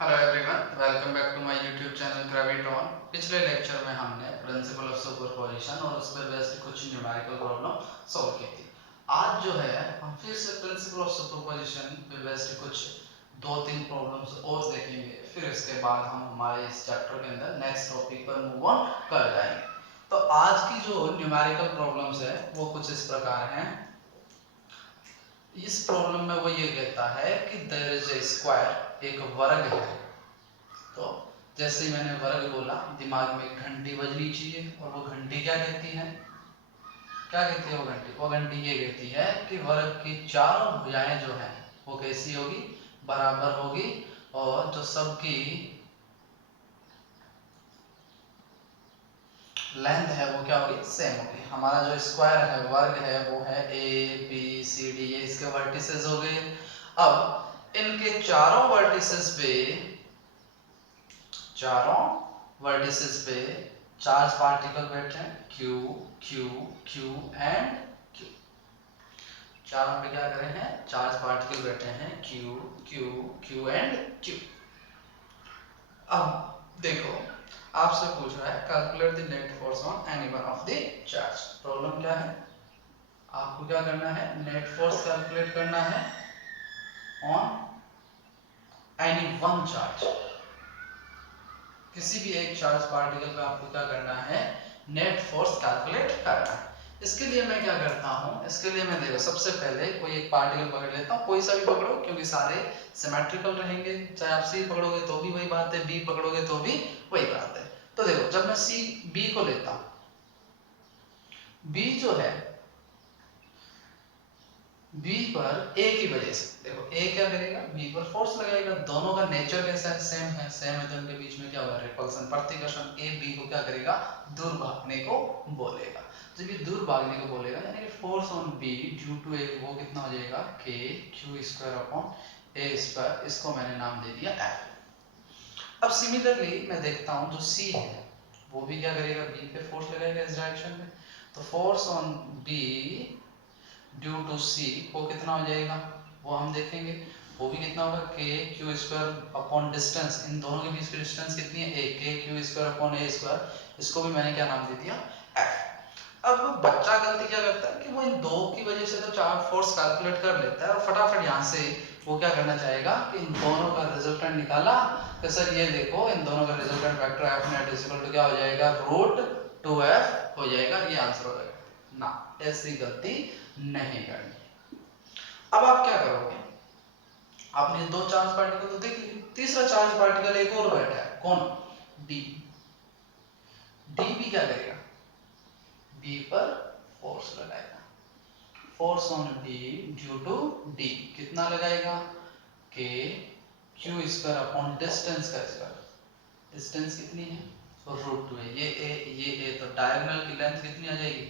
Hello everyone, welcome back to my YouTube channel Graviton. पिछले lecture में हमने principle of superposition और उस पर बेस्ड कुछ न्यूमेरिकल प्रॉब्लम सॉल्व की थी। आज जो है हम फिर से प्रिंसिपल ऑफ सुपरपोजिशन पे बेस्ड कुछ दो तीन प्रॉब्लम्स और देखेंगे। फिर इसके बाद हम हमारे इस चैप्टर के अंदर नेक्स्ट टॉपिक पर मूव ऑन कर जाएंगे। तो आज की जो न्यूमेरिकल प्रॉब्लम्स है वो कुछ इस प्रकार हैं। इस प्रॉब्लम में वो ये कहता है कि देयर इज ए स्क्वायर, एक वर्ग है। तो जैसे ही मैंने वर्ग बोला, दिमाग में घंटी बजनी चाहिए। और वो घंटी क्या कहती है? क्या कहती है वो घंटी? वो घंटी ये कहती है कि वर्ग की चारों भुजाएं जो हैं वो कैसी होगी? बराबर होगी। और जो सबकी लेंथ है वो क्या होगी? सेम होगी। हमारा जो स्क्वायर है, वर्ग है, वो है ए बी सी डी, ये इसके वर्टिसेस हो गए। अब इनके चारों वर्टिसेस पे चार्ज पार्टिकल बैठे हैं, Q Q Q and Q. चारों पे क्या करे हैं? चार्ज पार्टिकल बैठे हैं, Q Q Q and Q. अब देखो, आपसे पूछ रहा है calculate the net force on any one of the charge. Problem क्या है? आपको क्या करना है? नेट फोर्स कैलकुलेट करना है ऑन एनी वन चार्ज। किसी भी एक चार्ज पार्टिकल पे आपको क्या करना है? नेट फोर्स कैलकुलेट करना है। इसके लिए मैं क्या करता हूँ? इसके लिए मैं देखो, सबसे पहले कोई एक पार्टिकल पकड़ लेता हूँ, कोई सा भी पकड़ो क्योंकि सारे सिमेट्रिकल रहेंगे। चाहे आप सी पकड़ोगे तो भी वही बात है, बी पकड़ोगे तो भी वही बात है। तो देखो, जब मैं सी बी को लेता हूँ, बी जो है बी पर ए की वजह से, देखो ए क्या करेगा? बी पर फोर्स लगाएगा। दोनों का नेचर कैसा है? सेम है तो इनके बीच में क्या होगा? रिपल्सन, प्रतिकर्षण। ए बी को क्या करेगा? दूर भागने को बोलेगा। जब ये दूर भागने को बोलेगा, यानी कि force on B due to A, वो कितना हो जाएगा? K Q square upon A square. इसको मैंने नाम दे दिया एफ। अब सिमिलरली मैं देखता हूँ जो सी है, वो भी क्या करेगा? बी पे फोर्स लगाएगा इस डायरेक्शन में। तो force on B due to C वो कितना हो जाएगा? वो हम देखेंगे। वो भी कितना होगा? के क्यू स्क्वायर अपॉन डिस्टेंस। इन दोनों के बीच की डिस्टेंस कितनी है? ए। के Q square upon A square. इसको भी मैंने क्या नाम दे दिया? एफ। अब बच्चा गलती क्या करता है कि वो इन दो की वजह से तो चार्ज फोर्स कैलकुलेट कर लेता है और फटाफट यहाँ से वो क्या करना चाहेगा कि इन दोनों का रिजल्टेंट निकाला तो सर ये देखो, इन दोनों का resultant vector F net is equal to क्या हो जाएगा? रूट 2f हो जाएगा। ये आंसर हो जाएगा ना। ऐसी गलती नहीं करनी। अब आप क्या करोगे? आपने दो चार्ज पार्टिकल तो देख लिए, तीसरा चार्ज पार्टिकल एक और बैठा है, कौन? डी। डी भी क्या करेगा? बी पर फोर्स लगाएगा। Force on D due to D कितना लगाएगा? K Q square upon distance का स्क्वायर। डिस्टेंस कितनी है? रूट 2 है। ये ए तो डायगोनल की लेंथ कितनी आ जाएगी?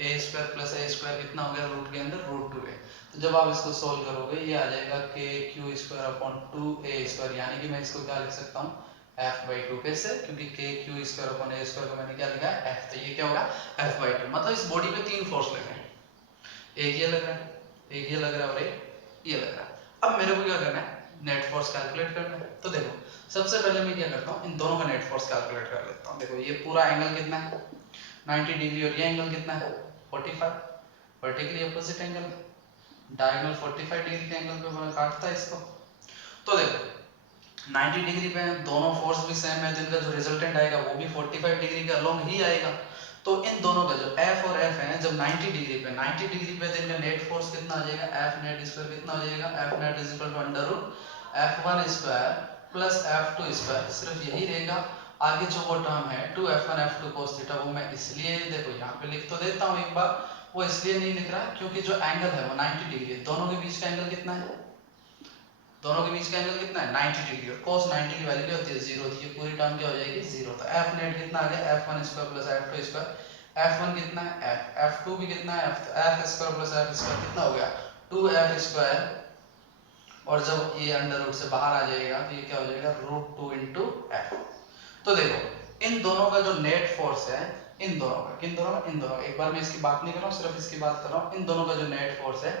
ए स्क्वायर प्लस ए स्क्वायर कितना हो गया? रूट के अंदर रूट 2 है। तो जब आप इसको सोल्व करोगे ये आ जाएगा के क्यू स्क्वायर अपॉन 2 ए स्क्वायर, यानी कि मैं इसको क्या लिख सकता हूँ? F by 2। कैसे? क्योंकि के Q square upon A square को मैंने क्या लिखा है? एफ। तो ये क्या होगा? F by 2। मतलब इस बॉडी पे तीन फोर्स लग रहे हैं, एक ये लग रहा है, एक ये लग रहा है और एक ये लग रहा है। अब मेरे को क्या करना है? नेट फोर्स कैलकुलेट करना है। तो देखो, सबसे पहले मैं क्या करता हूँ? इन दोनों का नेट फोर्स कैलकुलेट कर लेता हूँ। देखो ये पूरा एंगल कितना है? 90 डिग्री। और ये एंगल कितना है? 45। Vertically opposite angle, diagonal 45 degree के एंगल पे काटता है इसको। तो देखो 90 डिग्री पे दोनों फोर्स भी सेम है, तो इनका जो रिजल्टेंट आएगा वो भी 45 डिग्री के अलोंग ही आएगा। तो इन दोनों का जो F और F है, जब 90 डिग्री पे तो इनका नेट फोर्स कितना आ जाएगा? F नेट स्क्वायर कितना हो जाएगा? F net is equal to under root F1 square plus F2 square. सिर्फ यही रहेगा। आगे जो वो टर्म है 2F1 F2 cos थीटा, वो मैं इसलिए देखो यहाँ पे लिख तो देता हूँ एक बार, वो इसलिए नहीं लिख रहा क्योंकि जो एंगल है वो 90 डिग्री है। दोनों के बीच का एंगल कितना है? दोनों के बीच का एंगल कितना है? 90 डिग्री। और cos 90 की वैल्यू क्या होती है? 0 होती है। पूरी टर्म क्या हो जाएगी? 0। तो F नेट कितना आ गया? F1 square plus F2 square. F1 कितना है? F। F2 भी कितना है? F square plus F square कितना हो गया? 2F square. और जब ये अंडर रूट से बाहर आ जाएगा तो ये क्या हो जाएगा? Root 2 into F. तो देखो इन दोनों का जो नेट फोर्स है, इन दोनों का, किन दोनों का? इन दोनों का। एक बार मैं इसकी बात नहीं कर रहा हूँ, सिर्फ इसकी बात कर रहा हूँ। इन दोनों का जो नेट फोर्स है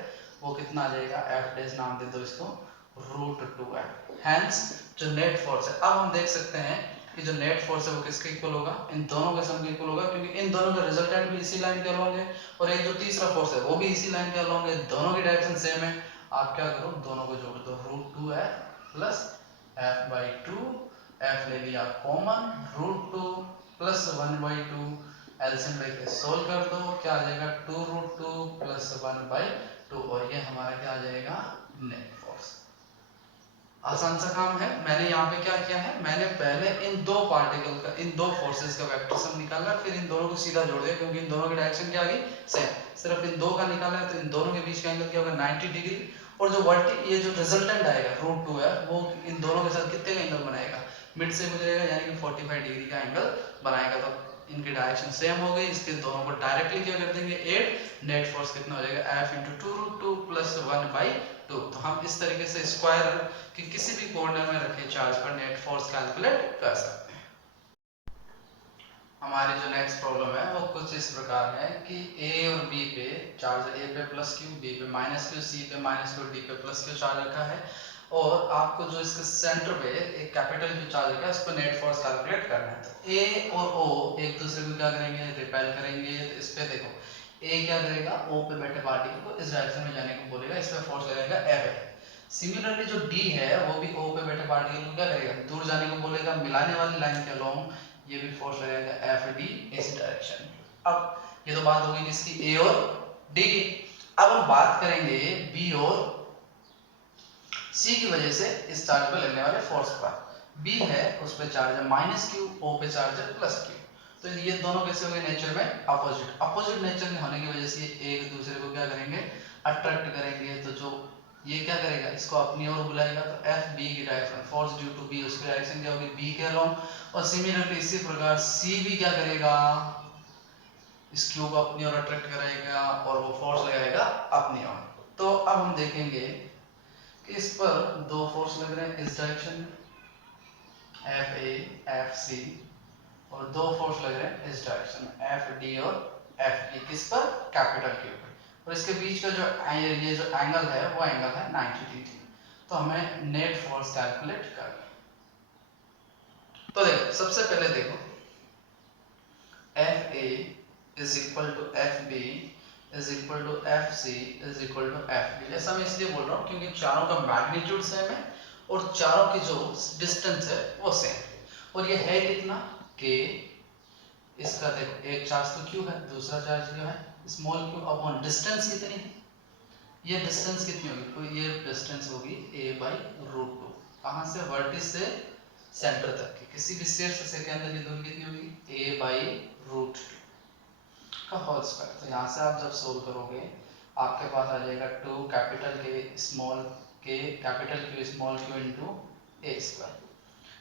वो कितना आ जाएगा? एफ डैश नाम दे दो इसको, √2 है। हेंस जो नेट फोर्स है, अब हम देख सकते हैं कि जो नेट फोर्स है वो किसके इक्वल होगा, इन दोनों के सम के इक्वल होगा, क्योंकि इन दोनों का रिजल्टेंट भी इसी लाइन के अलोंग है और एक जो तीसरा फोर्स है वो भी इसी लाइन के अलोंग है, दोनों की डायरेक्शन सेम है। आप क्या करो, दोनों को जोड़ दो, √2f प्लस f/2, f ले लिया कॉमन, √2 प्लस 1/2, एलसीएम लेके सोल्व कर दो, क्या आ जाएगा 2√2 प्लस 1/2, और ये हमारा क्या आ जाएगा नेट फोर्स। आसान सा काम है। मैंने यहाँ पे क्या किया है, मैंने पहले इन दो पार्टिकल का, इन दो फोर्सेस का वेक्टर सम निकाला, फिर इन दोनों को सीधा जोड़ दिया, क्योंकि इन दोनों की डायरेक्शन क्या आ गई सेम। सिर्फ इन दो का निकाला है तो इन दोनों के बीच का एंगल क्या होगा 90 डिग्री, और जो ये जो रिजल्टेंट आएगा √2 है वो इन दोनों के साथ कितने का एंगल बनाएगा, मिड से गुजरेगा, यानी कि 45 डिग्री का एंगल बनाएगा। तो इनकी डायरेक्शन सेम हो गई, इसके दोनों को डायरेक्टली क्या कर देंगे 8, नेट फोर्स कितना हो जाएगा F × 2√2 प्लस 1/2। तो हम इस तरीके से स्क्वायर कि किसी भी कॉर्नर में रखे चार्ज पर नेट फोर्स कैलकुलेट कर सकते हैं। हमारी जो नेक्स्ट प्रॉब्लम है वो कुछ इस प्रकार है कि A और B पे चार्ज A पे +q, B पे -q, C पे -q, D पे +q चार्ज रखा है, और आपको जो इसके सेंटर पे एक कैपिटल Q चार्ज रखा है, उस पर नेट फोर्स कैलकुलेट करना है। तो A और O एक दूसरे को क्या करेंगे, रिपेल करेंगे। तो इस पे देखो A क्या करेगा, O पे बैठे पार्टिकल को इस डायरेक्शन में जाने को बोलेगा, इस पे फोर्स लगाएगा F। सिमिलरली जो D है वो भी O पे बैठे पार्टिकल को क्या करेगा, दूर जाने को बोलेगा, मिलाने वाली लाइन के अलोंग ये भी फोर्स लगाएगा FD इस डायरेक्शन में। अब ये तो बात होगी किसकी, A और D की। अब हम बात करेंगे B और C की वजह से इस चार्ज पर लगने वाले फोर्स पर। B है उस पर चार्ज है -q, O पे चार्ज है +q। तो ये दोनों कैसे हो गए नेचर में अपोजिट। अपोजिट नेचर के होने की वजह से ये एक दूसरे को क्या करेंगे, अट्रैक्ट करेंगे। तो जो ये क्या करेगा, इसको अपनी ओर बुलाएगा, तो F B की direction, force due to B, उसकी डायरेक्शन क्या होगी B के अलोंग। और सिमिलरली इसी प्रकार C भी क्या करेगा, इस Q को अपनी ओर अट्रैक्ट कराएगा और वो फोर्स लगाएगा अपनी ओर। तो अब हम देखेंगे कि इस पर दो फोर्स लग रहे हैं इस डायरेक्शन में, FA FC, और दो फोर्स लग रहे हैं इस डायरेक्शन में FD और FE, किस पर, कैपिटल Q पर। और इसके बीच का जो ये जो एंगल है वो एंगल है 90 डिग्री। तो हमें नेट फोर्स कैलकुलेट करना है। तो देखो सबसे पहले देखो FA is equal to FB is equal to FC is equal to FD। ऐसा मैं इसलिए बोल रहा हूँ क्योंकि चारों का मैग्नीट्यूड सेम है और चारों की जो डिस्टेंस है वो सेम है। और ये है कितना K, इसका देखो एक चार्ज तो Q है, दूसरा चार्ज जो है स्मॉल q, अपॉन डिस्टेंस कितनी है, ये डिस्टेंस कितनी होगी, तो ये डिस्टेंस होगी A/√2। कहाँ से, वर्टिस से सेंटर तक की, किसी भी शीर्ष से के अंदर की दूरी कितनी होगी A/√2 का होल स्क्वायर। तो यहाँ से आप जब सोल्व करोगे आपके पास आ जाएगा 2 capital K small k capital Q small q into A²।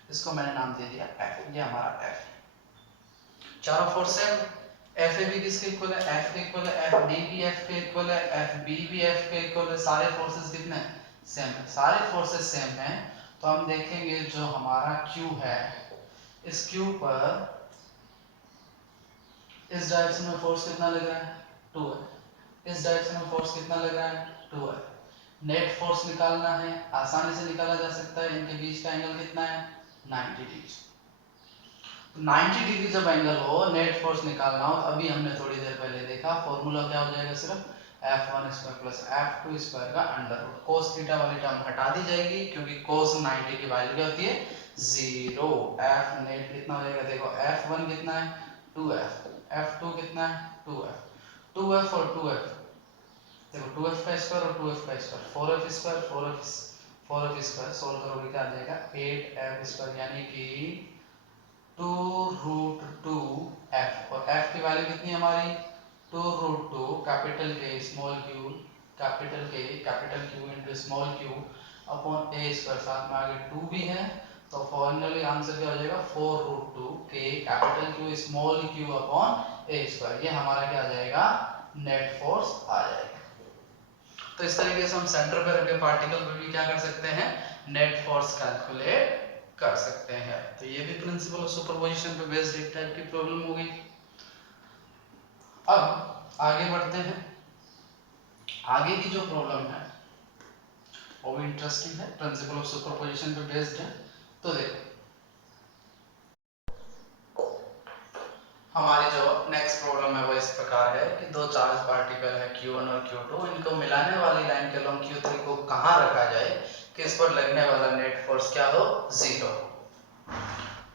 इसको मैंने नाम दे दिया F, ये हमारा F। चारों फोर्स सेम, एफ ए भी किसके इक्वल है, एफ के इक्वल है, एफ डी भी एफ के इक्वल है, एफ बी भी एफ के इक्वल है। सारे फोर्सेस कितने हैं, सेम है, सारे फोर्सेस सेम हैं। तो हम देखेंगे जो हमारा Q है, इस Q पर इस डायरेक्शन में फोर्स कितना लग रहा है 2 है, इस डायरेक्शन में फोर्स कितना लग रहा है 2 है। नेट फोर्स निकालना है, आसानी से निकाला जा सकता है। इनके बीच का एंगल कितना है 90 डिग्री। 90 डिग्री जब एंगल हो, नेट फोर्स निकालना हो, अभी हमने थोड़ी देर पहले देखा फॉर्मूला क्या हो जाएगा, सिर्फ F1² प्लस F2² का अंडर रूट। कोस थीटा वाली टर्म हटा दी जाएगी क्योंकि कोस 90 की वैल्यू क्या होती है 0। F नेट कितना हो जाएगा, देखो F1 कितना है 2F, F2 कितना है 2F, 2F और 2F, देखो 2F का स्क्वायर और 2F का स्क्वायर, 4F², 4F² सोल्व करोगे क्या आ जाएगा 8F², यानी कि 2√2F, और F की वैल्यू कितनी है हमारी 2√2 capital K small q capital K capital Q into small q upon A², साथ में आगे 2 भी है। तो फाइनली आंसर क्या हो जाएगा 4√2 K capital Q small q upon A²। ये हमारा क्या आ जाएगा नेट फोर्स आ जाएगा। तो इस तरीके से हम सेंटर पर रखे पार्टिकल पर भी क्या कर सकते हैं, नेट फोर्स कैलकुलेट कर सकते हैं। तो ये भी प्रिंसिपल ऑफ सुपरपोजिशन पे बेस्ड एक टाइप की प्रॉब्लम हो गई। अब आगे बढ़ते हैं। आगे की जो प्रॉब्लम है वो भी इंटरेस्टिंग है, प्रिंसिपल ऑफ सुपरपोजिशन पे बेस्ड है। तो देखो हमारी जो नेक्स्ट प्रॉब्लम है वो इस प्रकार है कि दो चार्ज पार्टिकल है Q1 और Q2, इनको मिलाने वाली लाइन के लॉन्ग Q3 को कहाँ रखा जाए कि इस पर लगने वाला नेट फोर्स क्या हो, 0।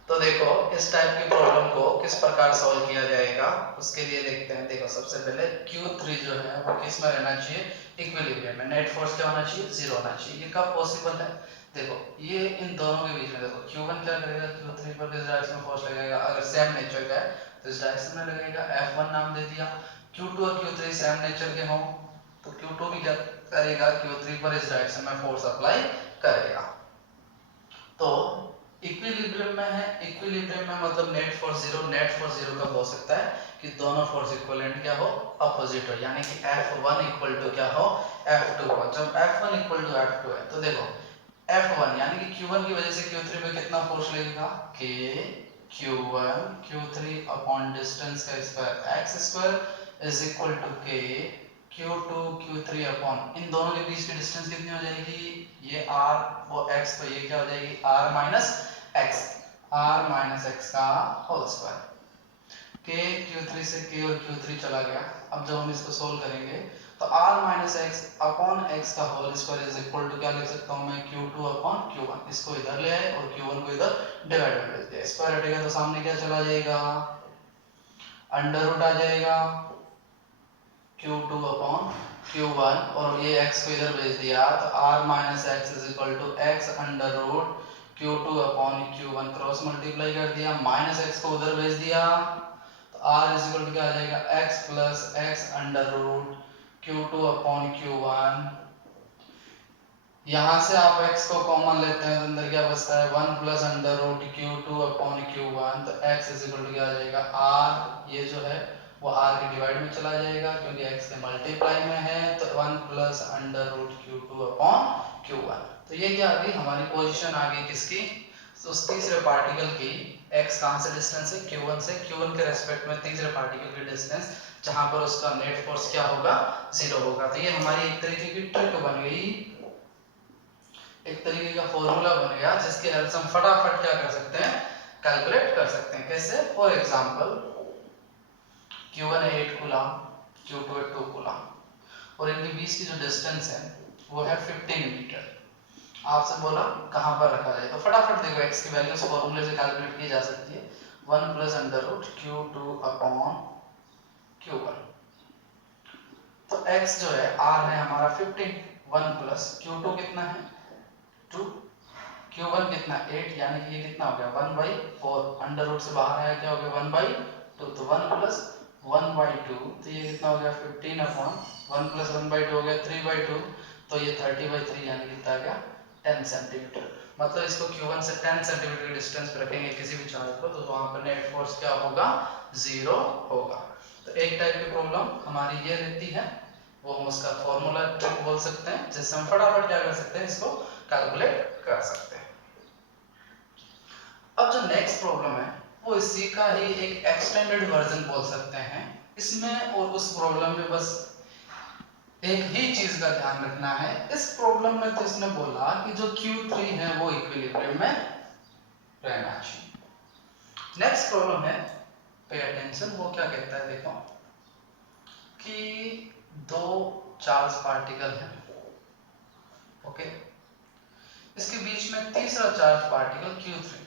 तो देखो इस टाइप की प्रॉब्लम को किस प्रकार सॉल्व किया जाएगा उसके लिए देखते हैं। देखो सबसे पहले Q3 जो है वो किस में रहना चाहिए, इक्विलिब्रियम में। नेट फोर्स क्या होना चाहिए, 0 होना चाहिए। ये कब पॉसिबल है, देखो ये इन दोनों के बीच में, देखो Q1 क्या करेगा, Q3 पर किस डायरेक्शन में फोर्स लगाएगा, अगर सेम नेचर का है तो इस डायरेक्शन में लगेगा, F1 नाम दे दिया। Q2 और Q3 सेम नेचर के हों तो Q2 भी क्या करेगा, Q3 पर इस डायरेक्शन में फोर्स अप्लाई करेगा। तो इक्विलिब्रियम में है, इक्विलिब्रियम में मतलब नेट फोर्स 0, नेट फोर्स 0 कब हो सकता है कि दोनों फोर्स इक्विवेलेंट क्या हो, अपोजिट हो, यानी कि F1 इक्वल टू क्या हो, F2 हो। जब F1 इक्वल टू F2 है तो देखो F1 यानी कि Q1 की वजह से Q3 पे कितना फोर्स लगेगा, K Q1 Q3 upon distance का square x square is equal to K Q2 Q3 upon इन दोनों के बीच की डिस्टेंस कितनी हो जाएगी, ये r वो x, तो ये क्या हो जाएगी r माइनस x का होल स्क्वायर। k Q3 से k और Q3 चला गया। अब जब हम इसको सोल्व करेंगे तो r minus X upon X का whole square is equal to क्या लिख सकता हूँ मैं, Q2 अपॉन Q1। इसको इधर ले आए और Q1 को इधर डिवाइड में भेज दिया, स्क्वायर हटेगा तो सामने क्या चला जाएगा, अंडर रूट आ जाएगा Q2 अपॉन Q1 और ये x को इधर भेज दिया तो r minus X is equal to x under root Q2 upon Q1 cross multiply कर दिया, माइनस एक्स को उधर भेज दिया तो r इज इक्वल टू क्या आ जाएगा, x plus X under root Q2 upon Q1। यहाँ से आप x को कॉमन लेते हैं तो अंदर क्या बचता है, 1 plus under root Q2 upon Q1, तो x इज इक्वल टू क्या आ जाएगा, r ये जो है वो r के डिवाइड में चला जाएगा क्योंकि x के मल्टीप्लाई में है, तो 1 plus under root Q2 upon Q1। तो ये क्या आ गई हमारी पोजीशन आ गई किसकी, तो उस तीसरे पार्टिकल की। x कहाँ से डिस्टेंस है, Q1 से, Q1 के रेस्पेक्ट में तीसरे पार्टिकल की डिस्टेंस जहां पर उसका नेट फोर्स क्या होगा, 0 होगा। तो ये हमारी एक तरीके की ट्रिक बन गई, एक तरीके का फॉर्मूला बन गया जिसके हेल्प से हम फटाफट क्या कर सकते हैं, कैलकुलेट कर सकते हैं। कैसे, फॉर एग्जांपल Q1 है 8 कूलम, Q2 है 2 कूलम और इनके बीच की जो डिस्टेंस है वो है 15 मीटर। आपसे बोला कहां पर रखा जाए, तो फटाफट देखो x की वैल्यू इस फॉर्मूले से कैलकुलेट की जा सकती है, 1 plus under root Q2 upon Q1। तो x जो है r है हमारा 15, 1 प्लस Q2 कितना है 2, Q1 कितना 8, यानी कि ये कितना हो गया 1/4, अंडर रूट से बाहर आया क्या हो गया 1/2, तो 1 प्लस 1/2, तो ये कितना हो गया 15 अपॉन 1 प्लस 1/2 हो गया 3/2, तो ये 30/3 यानी कितना आ गया 10 सेंटीमीटर। मतलब इसको Q1 से 10 सेंटीमीटर की डिस्टेंस पे रखेंगे किसी भी चार्ज को तो वहां पर नेट फोर्स क्या होगा, 0 होगा। तो एक टाइप की प्रॉब्लम हमारी ये रहती है, वो हम उसका फॉर्मूला ट्रिक बोल सकते हैं जिससे हम फटाफट क्या कर सकते हैं, इसको कैलकुलेट कर सकते हैं। अब जो नेक्स्ट प्रॉब्लम है वो इसी का ही एक एक्सटेंडेड वर्जन बोल सकते हैं। इसमें और उस प्रॉब्लम में बस एक ही चीज का ध्यान रखना है। इस प्रॉब्लम में तो इसने बोला कि जो Q3 है वो इक्विलिब्रियम में रहना चाहिए। नेक्स्ट प्रॉब्लम है, पे अटेंशन, वो क्या कहता है देखो कि दो चार्ज पार्टिकल हैं, ओके, इसके बीच में तीसरा चार्ज पार्टिकल Q3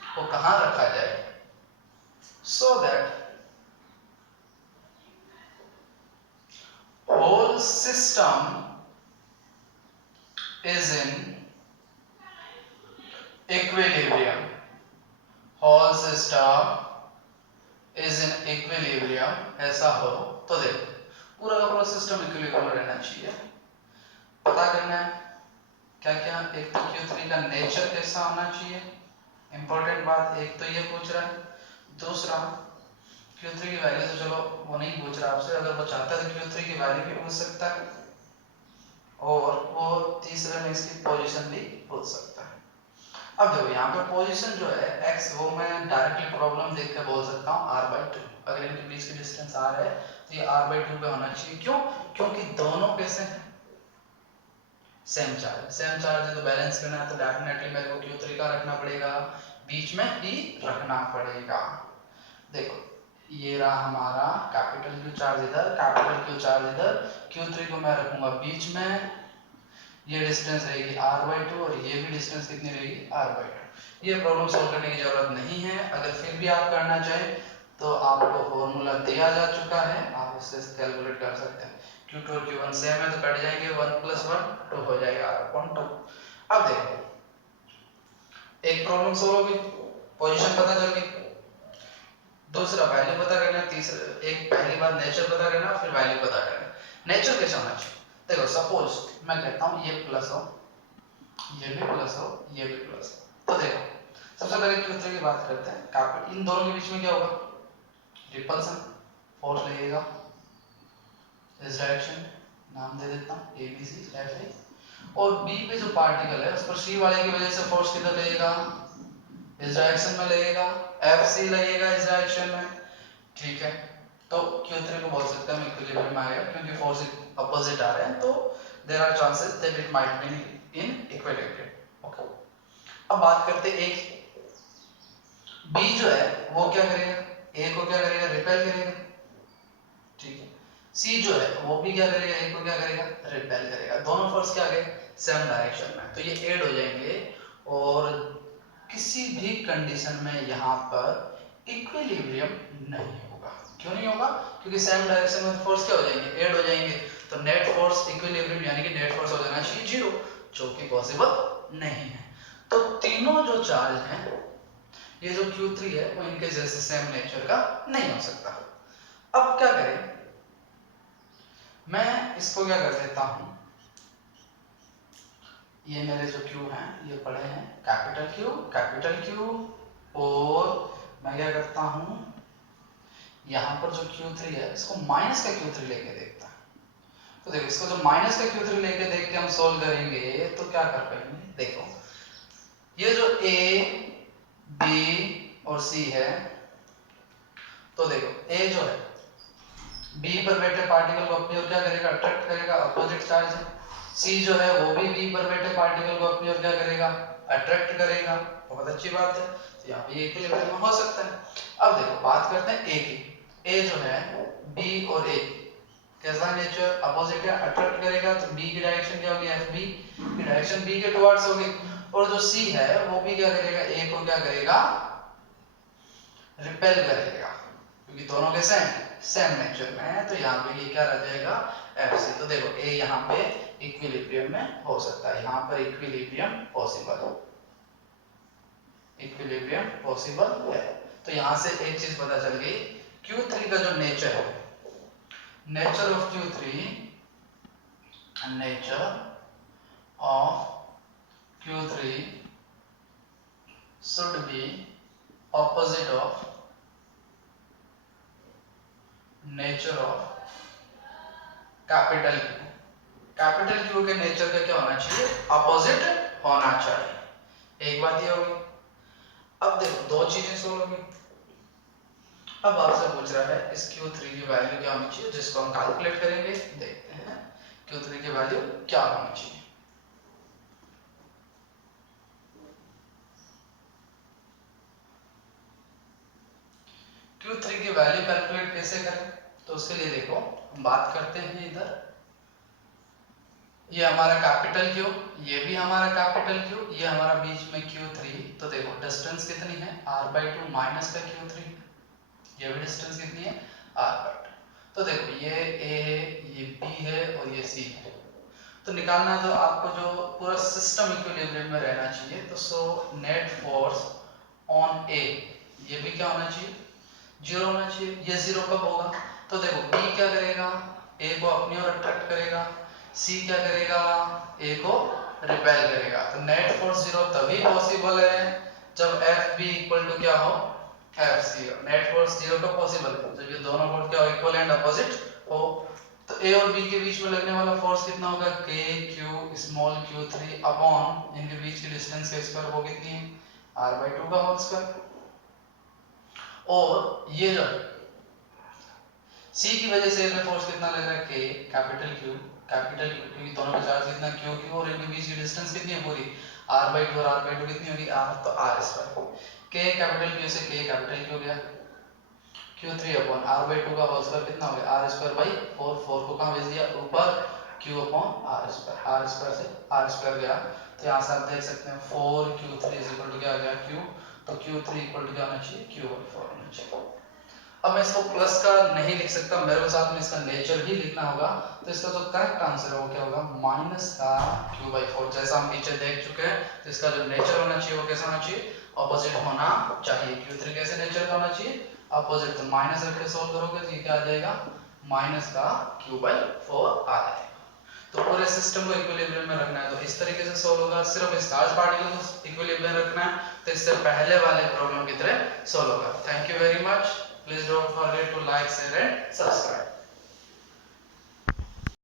को कहां रखा जाए so that whole system is in equilibrium, whole system is in equilibrium, ऐसा हो तो देखो पूरा का पूरा सिस्टम इक्विलिब्रियम में रहना चाहिए। पता करना है क्या क्या, एक तो Q3 का नेचर कैसा होना चाहिए, इंपॉर्टेंट बात, एक तो ये पूछ रहा है। दूसरा Q3 की वैल्यू तो चलो वो नहीं पूछ रहा आपसे, अगर वो चाहता है तो Q3 की वैल्यू भी पूछ सकता है और वो तीसरे में इसकी पोजीशन भी पूछ सकता है। अब देखो यहाँ पे पोजीशन जो है x, वो मैं डायरेक्टली प्रॉब्लम देख के बोल सकता हूँ r/2। अगर इनके बीच की डिस्टेंस r है तो ये r/2 पे होना चाहिए। क्यों, क्योंकि दोनों कैसे हैं, सेम चार्ज है तो बैलेंस करना है तो डेफिनेटली मेरे को Q3 का रखना पड़ेगा, बीच में P रखना पड़ेगा। देखो ये रहा हमारा कैपिटल Q चार्ज इधर, कैपिटल Q चार्ज इधर, Q3 को मैं रखूंगा बीच में, ये डिस्टेंस रहेगी r/2 और ये भी डिस्टेंस कितनी रहेगी r/2। ये प्रॉब्लम सॉल्व करने की जरूरत नहीं है, अगर फिर भी आप करना चाहें तो आपको फॉर्मूला दिया जा चुका है, आप इससे कैलकुलेट कर सकते हैं। Q2 और Q1 सेम है तो कट जाएंगे, 1 + 1 2 हो जाएगा r/2। अब देखो एक प्रॉब्लम सॉल्व होगी, पोजीशन पता चल गई, दूसरा वैल्यू पता करना, तीसरा एक पहली बार नेचर पता करना फिर वैल्यू पता करना। नेचर कैसे होना चाहिए, देखो सपोज मैं कहता हूँ ये प्लस हो, ये भी प्लस हो, ये भी प्लस हो, तो देखो सबसे पहले Q3 की बात करते हैं। कैपिटल इन दोनों के बीच में क्या होगा, रिपल्सन फोर्स लगेगा इस डायरेक्शन, नाम दे देता हूँ ABC FA, और B पे जो पार्टिकल है उस पर C वाले की वजह से फोर्स किधर लगेगा, इस डायरेक्शन में लगेगा, FC लगेगा इस डायरेक्शन में, ठीक है। तो Q3 को बोल सकते हैं हम इक्विलिब्रियम में आएगा क्योंकि फोर्स अपोजिट आ रहे हैं, तो there are chances that it might be in equilibrium. Okay, अब बात करते हैं एक B जो है वो क्या करेगा, A को क्या करेगा, रिपेल करेगा, ठीक है। C जो है वो भी क्या करेगा, A को क्या करेगा, रिपेल करेगा। दोनों फोर्स क्या आ गए, सेम डायरेक्शन में, तो ये ऐड हो जाएंगे और किसी भी कंडीशन में यहाँ पर इक्विलिब्रियम नहीं होगा। क्यों नहीं होगा, क्योंकि सेम डायरेक्शन में फोर्स क्या हो जाएंगे, ऐड हो जाएंगे, तो नेट फोर्स इक्विलिब्रियम यानी कि नेट फोर्स हो जाना चाहिए 0, जो कि पॉसिबल नहीं है। तो तीनों जो चार्ज हैं, ये जो Q3 है वो इनके जैसे सेम नेचर का नहीं हो सकता। अब क्या करें, मैं इसको क्या कर देता हूं, ये मेरे जो Q हैं ये पड़े हैं कैपिटल Q, और मैं क्या करता हूं, यहाँ पर जो Q3 है इसको माइनस का Q3 लेके देखता है। तो देखो इसको जो माइनस का Q3 लेके देख के हम सोल्व करेंगे तो क्या कर पाएंगे, देखो ये जो A B और C है, तो देखो A जो है B पर बैठे पार्टिकल को अपनी ओर क्या करेगा, अट्रैक्ट करेगा, अपोजिट चार्ज है। C जो है वो भी B पर बैठे पार्टिकल को अपनी ओर क्या करेगा, अट्रैक्ट करेगा, बहुत अच्छी बात है, तो यहाँ पे इक्विलिब्रियम में हो सकता है। अब देखो बात करते हैं A की, A जो है B और A कैसा नेचर, अपोजिट है, अट्रैक्ट करेगा, तो B की डायरेक्शन क्या होगी, FB की डायरेक्शन B के टुवर्ड्स होगी, और जो C है वो भी क्या करेगा, A को क्या करेगा, रिपेल करेगा, क्योंकि दोनों के सेम नेचर में है, तो यहाँ पे ये क्या रह जाएगा, FC। तो देखो A यहाँ पे इक्विलिब्रियम में हो सकता है, यहाँ पर इक्विलिब्रियम पॉसिबल है। तो यहाँ से एक चीज पता चल गई, Q3 का जो नेचर है, nature of Q3 should be opposite of nature of capital Q के नेचर का क्या होना चाहिए, अपोजिट होना चाहिए। एक बात ये होगी। अब देखो दो चीजें सोल्व होगी। अब आपसे पूछ रहा है इस Q3 की वैल्यू क्या होनी चाहिए, जिसको हम कैलकुलेट करेंगे। देखते हैं Q3 की वैल्यू क्या होनी चाहिए। Q3 की वैल्यू कैलकुलेट कैसे करें, तो उसके लिए देखो हम बात करते हैं इधर, ये हमारा कैपिटल Q, ये भी हमारा कैपिटल Q, ये हमारा बीच में Q3, तो देखो डिस्टेंस कितनी है, r/2 माइनस का Q3, ये भी डिस्टेंस कितनी है, r/2। तो देखो ये A है, ये B है और ये C है, तो निकालना है तो आपको जो पूरा सिस्टम इक्विलिब्रियम में रहना चाहिए, तो so net force on A ये भी क्या होना चाहिए, 0 होना चाहिए। ये 0 कब होगा, तो देखो B क्या करेगा, A को अपनी ओर अट्रैक्ट करेगा, C क्या करेगा, A को रिपेल करेगा, तो नेट फोर्स 0 तभी पॉसिबल है जब FB इक्वल टू क्या हो, FC। नेट फोर्स 0 कब पॉसिबल है, जब ये दोनों फोर्स क्या हो, इक्वल एंड अपोजिट हो। तो A और B के बीच में लगने वाला फोर्स कितना होगा, KQ स्मॉल q3 अपॉन इनके बीच की डिस्टेंस के स्क्वायर, वो कितनी है, r/2 का होल स्क्वायर। और ये जो C की वजह से इसमें फोर्स कितना लग रहा है, K कैपिटल Q कैपिटल क्योंकि दोनों का चार्ज कितना क्यू क्यू और इनके बीच की डिस्टेंस कितनी है पूरी r/2 और r/2 कितनी होगी r तो r²। k कैपिटल क्यू से k कैपिटल क्यू गया q3 अपॉन r/2 का होल स्क्वायर कितना हो गया r²/4 4 को कहां भेज दिया ऊपर q अपॉन r² से r² गया तो यहां से आप देख सकते हैं 4q3 क्या आ गया q तो q3 क्या होना चाहिए q/4 होना चाहिए। अब मैं इसको प्लस का नहीं लिख सकता, मेरे को साथ में इसका नेचर ही लिखना होगा, तो इसका जो करेक्ट आंसर है वो क्या होगा माइनस का q/4। जैसा हम पीछे देख चुके हैं तो इसका जो नेचर होना चाहिए वो कैसा होना चाहिए ऑपोजिट होना चाहिए। q3 कैसे नेचर का होना चाहिए ऑपोजिट, तो माइनस रख के सोल्व करोगे तो ये क्या आ जाएगा माइनस का q/4 आ जाएगा। तो पूरे सिस्टम को इक्विलिब्रियम में रखना है तो इस तरीके से सोल्व होगा। सिर्फ इस चार्ज पार्टिकल को इक्विलिब्रियम में रखना है तो इससे पहले वाले प्रॉब्लम की तरह सोल्व होगा। Thank you very much. Please don't forget to like, share and subscribe.